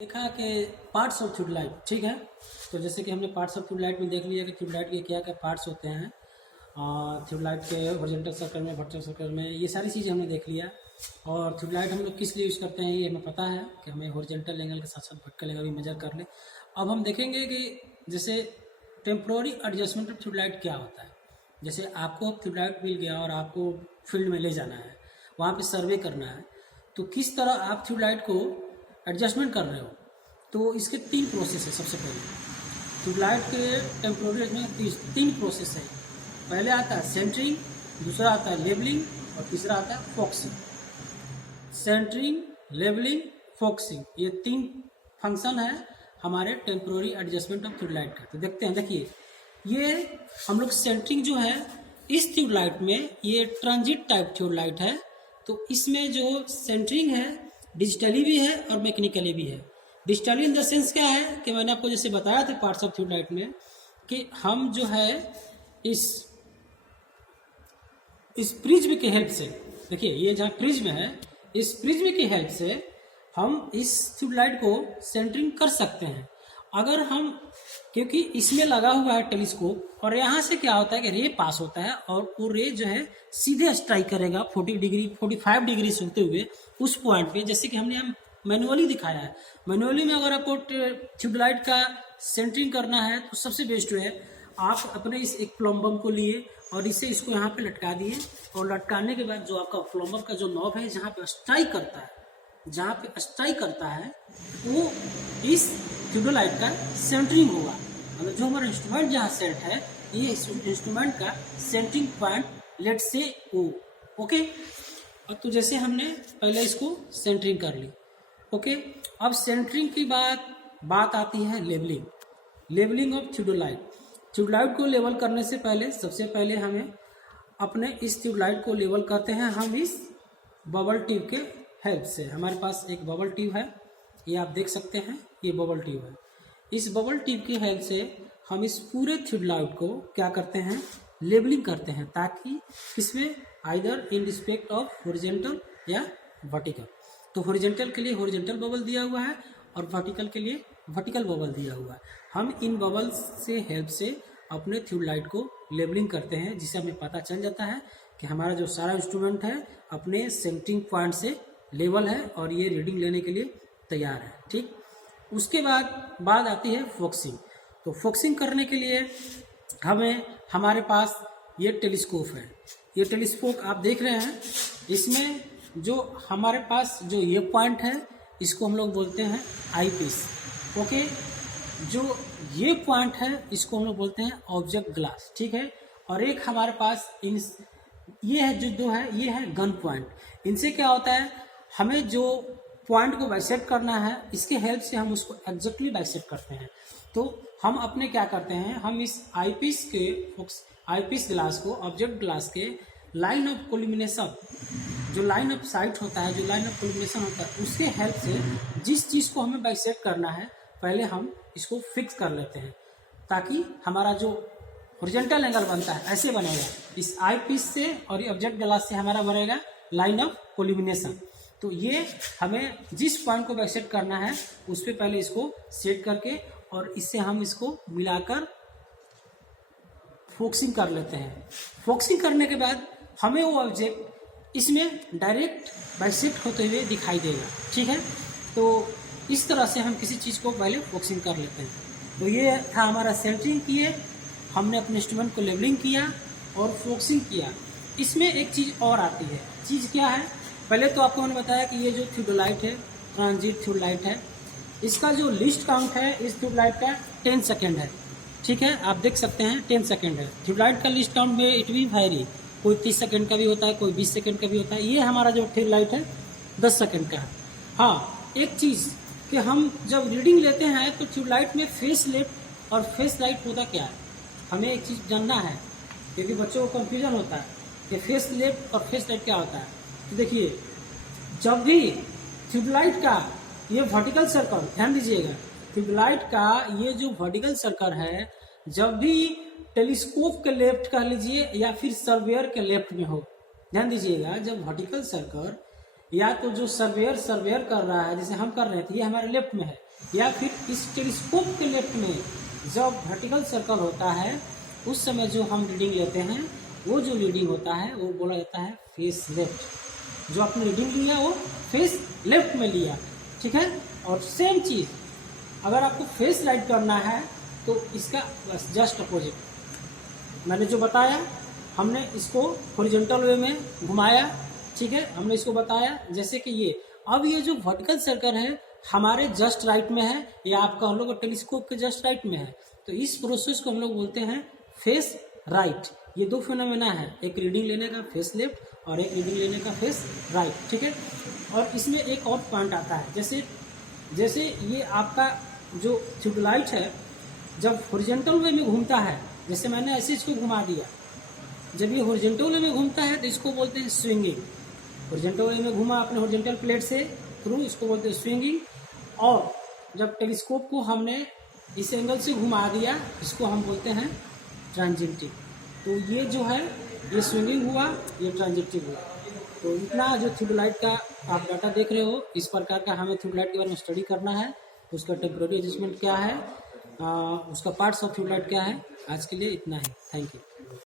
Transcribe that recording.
देखा कि parts of tubelight, ठीक है। तो जैसे कि हमने पार्ट्स ऑफ ट्यूबलाइट में देख लिया कि ट्यूबलाइट के क्या क्या पार्ट्स होते हैं। ट्यूबलाइट के हॉरिजॉन्टल सर्कल में, वर्टिकल सर्कल में, ये सारी चीज़ें हमने देख लिया। और ट्यूबलाइट हम लोग किस लिए यूज़ करते हैं ये हमें पता है कि हमें हॉरिजॉन्टल एंगल के साथ साथ वर्टिकल एंगल भी मेजर कर ले। अब हम देखेंगे कि जैसे टेम्प्रोरी एडजस्टमेंट ऑफ ट्यूबलाइट क्या होता है। जैसे आपको ट्यूबलाइट मिल गया और आपको फील्ड में ले जाना है, वहाँ पे सर्वे करना है, तो किस तरह आप ट्यूबलाइट को एडजस्टमेंट कर रहे हो। तो इसके तीन प्रोसेस है। सबसे पहले ट्यूबलाइट के टेम्प्रोरी में तीन प्रोसेस है। पहले आता है सेंटरिंग, दूसरा आता है लेबलिंग और तीसरा आता है फोकसिंग। सेंटरिंग, लेबलिंग, फोकसिंग, ये तीन फंक्शन है हमारे टेम्प्रोरी एडजस्टमेंट ऑफ ट्यूबलाइट का। तो देखते हैं, देखिए ये हम लोग सेंटरिंग जो है इस ट्यूबलाइट में, ये ट्रांजिट टाइप ट्यूबलाइट है, तो इसमें जो सेंटरिंग है डिजिटली भी है और मैकेनिकली भी है। डिजिटली इन द सेंस क्या है कि मैंने आपको जैसे बताया था पार्ट्स ऑफ ट्यूबलाइट में कि हम जो है इस प्रिज्म की हेल्प से, देखिए ये जहाँ प्रिज्म है, इस प्रिज्म की हेल्प से हम इस ट्यूबलाइट को सेंटरिंग कर सकते हैं। अगर हम, क्योंकि इसमें लगा हुआ है टेलीस्कोप, और यहाँ से क्या होता है कि रे पास होता है और वो रे जो है सीधे स्ट्राइक करेगा 40 डिग्री 45 डिग्री से होते हुए उस पॉइंट पे, जैसे कि हमने हम मैनुअली दिखाया है। मैनुअली में अगर आपको ट्यूबलाइट का सेंटरिंग करना है तो सबसे बेस्ट है आप अपने इस एक प्लम्बम को लिए और इसको यहाँ पे लटका दिए, और लटकाने के बाद जो आपका प्लम्बर का जो नॉब है जहाँ पे स्ट्राइक करता है, जहाँ पे स्ट्राइक करता है वो इस ट्यूबलाइट का सेंटरिंग होगा। मतलब जो हमारा इंस्ट्रूमेंट जहाँ सेट है, ये इंस्ट्रूमेंट का सेंटरिंग पॉइंट लेट से ओ, ओके। और तो जैसे हमने पहले इसको सेंटरिंग कर ली, ओके। अब सेंटरिंग की बात आती है labelling, labelling of tubelight. Tubelight को लेवल करने से पहले सबसे पहले हमें अपने इस ट्यूबलाइट को लेवल करते हैं हम इस बबल ट्यूब के हेल्प से। हमारे पास एक बबल ट्यूब है, ये आप देख सकते हैं, ये बबल ट्यूब है। इस बबल ट्यूब की हेल्प से हम इस पूरे ट्यूबलाइट को क्या करते हैं, लेबलिंग करते हैं, ताकि इसमें either in respect of horizontal या वर्टिकल। तो हॉरिजॉन्टल के लिए हॉरिजॉन्टल बबल दिया हुआ है और वर्टिकल के लिए वर्टिकल बबल दिया हुआ है। हम इन बबल से हेल्प से अपने ट्यूबलाइट को लेबलिंग करते हैं, जिससे हमें पता चल जाता है कि हमारा जो सारा इंस्ट्रूमेंट है अपने सेंटरिंग पॉइंट से लेवल है और ये रीडिंग लेने के लिए तैयार है, ठीक। उसके बाद आती है फोकसिंग। तो फोकसिंग करने के लिए हमारे पास ये टेलीस्कोप है। ये टेलीस्कोप आप देख रहे हैं, इसमें जो हमारे पास जो ये पॉइंट है इसको हम लोग बोलते हैं आई पीस, ओके। जो ये पॉइंट है इसको हम लोग बोलते हैं ऑब्जेक्ट ग्लास, ठीक है। और एक हमारे पास ये है जो दो है, ये है गन पॉइंट। इनसे क्या होता है, हमें जो पॉइंट को बाइसेक्ट करना है, इसके हेल्प से हम उसको एग्जैक्टली बाइसेक्ट करते हैं। तो हम अपने क्या करते हैं, हम इस आईपीस ग्लास को ऑब्जेक्ट ग्लास के लाइन ऑफ कोलिमिनेशन, जो लाइन ऑफ साइट होता है, जो लाइन ऑफ कोलिमिनेशन होता है, उसके हेल्प से जिस चीज़ को हमें बाइसेक्ट करना है पहले हम इसको फिक्स कर लेते हैं, ताकि हमारा जो हॉरिजॉन्टल एंगल बनता है ऐसे बनेगा। इस आई पीस से और ये ऑब्जेक्ट ग्लास से हमारा बनेगा लाइन ऑफ कोलिमिनेशन। तो ये हमें जिस पॉइंट को बाइसेक्ट करना है उस पर पहले इसको सेट करके और इससे हम इसको मिलाकर फोकसिंग कर लेते हैं। फोकसिंग करने के बाद हमें वो ऑब्जेक्ट इसमें डायरेक्ट बाइसेक्ट होते हुए दिखाई देगा, ठीक है। तो इस तरह से हम किसी चीज़ को पहले फोकसिंग कर लेते हैं। तो ये था हमारा सेंटरिंग किए, हमने अपने इंस्ट्रूमेंट को लेबलिंग किया और फोकसिंग किया। इसमें एक चीज़ और आती है, चीज़ क्या है, पहले तो आपको मैंने बताया कि ये जो ट्यूबलाइट है ट्रांजिट ट्यूबलाइट है, इसका जो लिस्ट काउंट है इस ट्यूबलाइट का 10 सेकेंड है, ठीक है। आप देख सकते हैं 10 सेकेंड है ट्यूबलाइट का लिस्ट काउंट में। इट भी वैरी, कोई 30 सेकेंड का भी होता है, कोई 20 सेकेंड का भी होता है। ये हमारा जो ट्यूबलाइट है 10 सेकेंड का है। हाँ, एक चीज़ कि हम जब रीडिंग लेते हैं तो ट्यूबलाइट में फेस लेफ्ट और फेस राइट होता क्या है, हमें एक चीज़ जानना है, क्योंकि बच्चों को कंफ्यूजन होता है कि फेस लेफ्ट और फेस राइट क्या होता है। तो देखिए, जब भी ट्यूबलाइट का ये वर्टिकल सर्कल, ध्यान दीजिएगा, ट्यूबलाइट का ये जो वर्टिकल सर्कल है, जब भी टेलीस्कोप के लेफ्ट कह लीजिए या फिर सर्वेयर के लेफ्ट में हो, ध्यान दीजिएगा, जब वर्टिकल सर्कल या तो जो सर्वेयर कर रहा है, जैसे हम कर रहे थे, ये हमारे लेफ्ट में है, या फिर इस टेलीस्कोप के लेफ्ट में जब वर्टिकल सर्कल होता है उस समय जो हम रीडिंग लेते हैं वो जो रीडिंग होता है वो बोला जाता है फेस लेफ्ट। जो आपने रीडिंग लिया वो फेस लेफ्ट में लिया, ठीक है। और सेम चीज़ अगर आपको फेस राइट करना है तो इसका बस जस्ट अपोजिट मैंने जो बताया, हमने इसको हॉरिजॉन्टल वे में घुमाया, ठीक है। हमने इसको बताया जैसे कि ये अब ये जो वर्टिकल सर्कल है हमारे जस्ट राइट में है या आपका हम लोग टेलीस्कोप के जस्ट राइट में है, तो इस प्रोसेस को हम लोग बोलते हैं फेस राइट। ये दो फिनोमेना है, एक रीडिंग लेने का फेस लेफ्ट और एक रीडिंग लेने का फेस राइट, ठीक है। और इसमें एक और पॉइंट आता है, जैसे ये आपका जो ट्यूबलाइट है जब हॉरिजॉन्टल वे में घूमता है, जैसे मैंने ऐसे इसको घुमा दिया, जब ये हॉरिजॉन्टल वे में घूमता है तो इसको बोलते हैं स्विंगिंग। हॉरिजॉन्टल वे में घूमा अपने हॉरिजॉन्टल प्लेट से थ्रू, इसको बोलते हैं स्विंगिंग। और जब टेलीस्कोप को हमने इस एंगल से घुमा दिया, इसको हम बोलते हैं ट्रांजिटिंग। तो ये जो है ये स्विंगिंग हुआ, ये ट्रांजिटिंग हुआ। तो इतना जो ट्यूबलाइट का आप डाटा देख रहे हो, इस प्रकार का हमें ट्यूबलाइट के बारे में स्टडी करना है। उसका टेम्परेरी एडजस्टमेंट क्या है, उसका पार्ट्स ऑफ ट्यूबलाइट क्या है। आज के लिए इतना ही, थैंक यू।